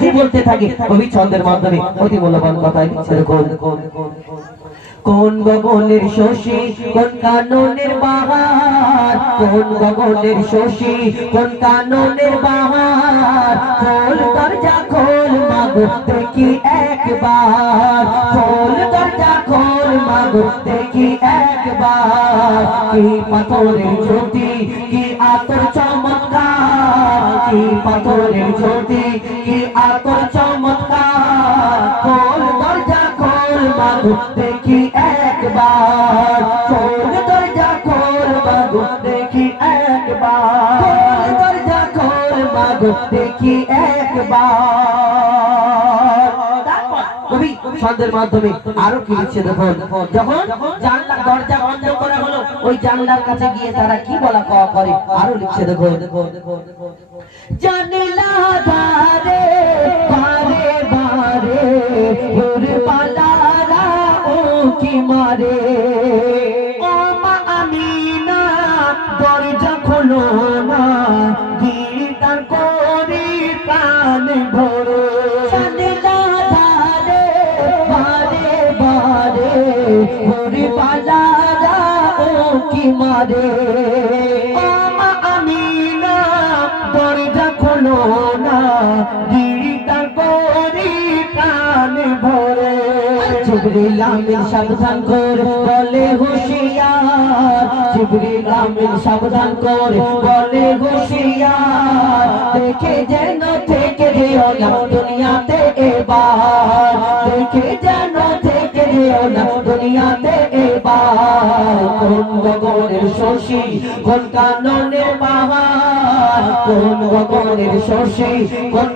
কি বলতে থাকে? কবি ছন্দের মাধ্যমে অতি মূল্যবান কথা দেখুন কোন গগনের শশী, কোন কাননের বাহার? কোন গগনের শশী, কোন কাননের বাহার? খোল দরজা খোল মাগো দেখি একবার। খোল দরজা খোল মাগো দেখি একবার। কি পাথরের জ্যোতি, কি আতর দেখি একবার? খোল দরজা দেখি একবার। খোল দরজা দেখি একবার। কবি ছন্দের মাধ্যমে আরও কি লিখছে যখন দরজা বন্ধ করা হলো, ওই জানলার কাছে গিয়ে তারা কি বলা কওয়া করে? আরও লিখছে দেখুন। জানলা কি মারে? ও মা আমিনা, দরজা খোলো না গীতার করি প্রাণ ভরে। জিবরিল আমিন সাবধান কর, বলে হুঁশিয়ার। জিবরিল আমিন সাবধান কর, বলে হুঁশিয়ার। দেখে যেন থেকে যেও না দুনিয়াতে এবার। দেখে যেন থেকে যেও না দুনিয়াতে এবার। কোন গগনের শশী কোন কাননের কোন গগনের শশী কোন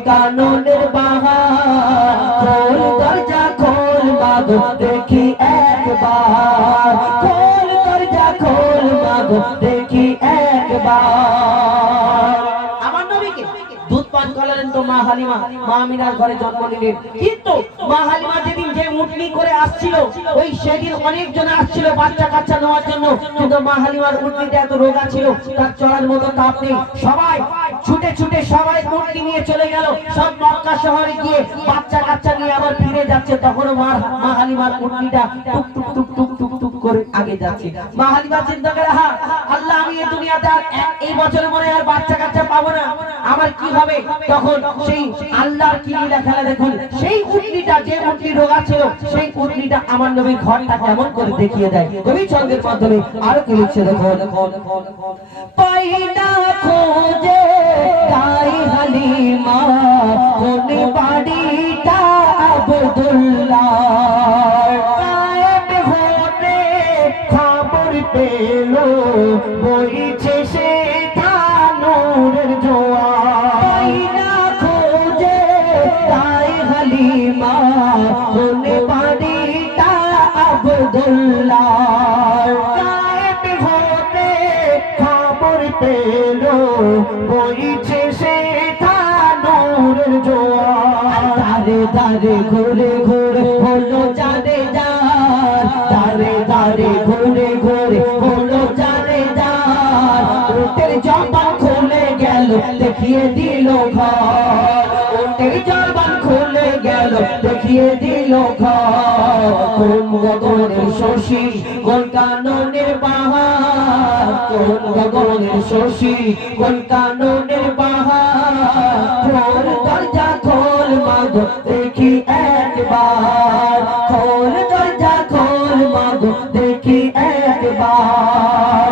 দরজা খোল মাগো, দেখি একবার। খোল দরজা খোল মাগো দেখি মা হালিমা, মা আমিনার ঘরে জন্ম নিলেন। কিন্তু মা হালিমা যেদিন যে উটনি করে আসছিল, ওই সেদিন অনেকজন আসছিল বাচ্চা কাচ্চা নেওয়ার জন্য। কিন্তু মা হালিমার উটনিতে এত রোগা ছিল, তার চলার মতো তাপ নেই। সবাই ছুটে ছুটে সবাই উটনি নিয়ে চলে গেল। সব মক্কা শহরে গিয়ে বাচ্চা কাচ্চা নিয়ে আবার ফিরে যাচ্ছে। তখন মা মা হালিমার উটনিটা টুক টুক টুক টুক টুক টুক করে আগে যাচ্ছে। মা হালিমা চিন্তা করে হা আল্লাহ, আমি এই দুনিয়াতে আর এই বছর মনে আর বাচ্চা কাচ্চা পাবো না। আমার কি হবে? তখন সেই আল্লাহর কি লীলা খেলা দেখুন, সেই উটনিটা যে উটনি রোগা ছিল, সেই উটনিটা আমার নবীর ঘরটা কেমন করে দেখিয়ে দেয়। কবি ছন্দের মাধ্যমে আরও কি লিখছে দেখো পাইনা খোঁজে গাই হালিমা কোন বাড়িটা আবদুল্লাহ। হতে খবর পেল, বইছে সে ধানুরের জোয়ার। খোঁজে তাই হালিমা কোন বাড়িটা আবদুল্লাহ। পেল, বইছে সে ধানুরের জোয়ার দারে দারে ঘুরে ঘুরে হলো জানে যার। দারে দারে ঘুরে ঘুরে হলো জানে যার। উটের জবান খুলে গেল, দেখিয়ে দিল ঘর। জবান খুলে গেল, দেখিয়ে দিল ঘর। কোন শশী কোন বাহার কোন গগনের শশী কোন কাননের বাহার খোল দরজা খোল মাগো দেখি একবার খোল দরজা খোল মাগো দেখি একবার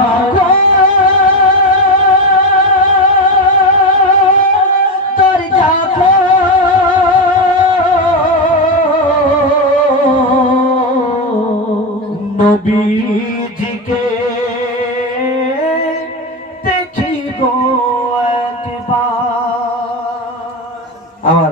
আমার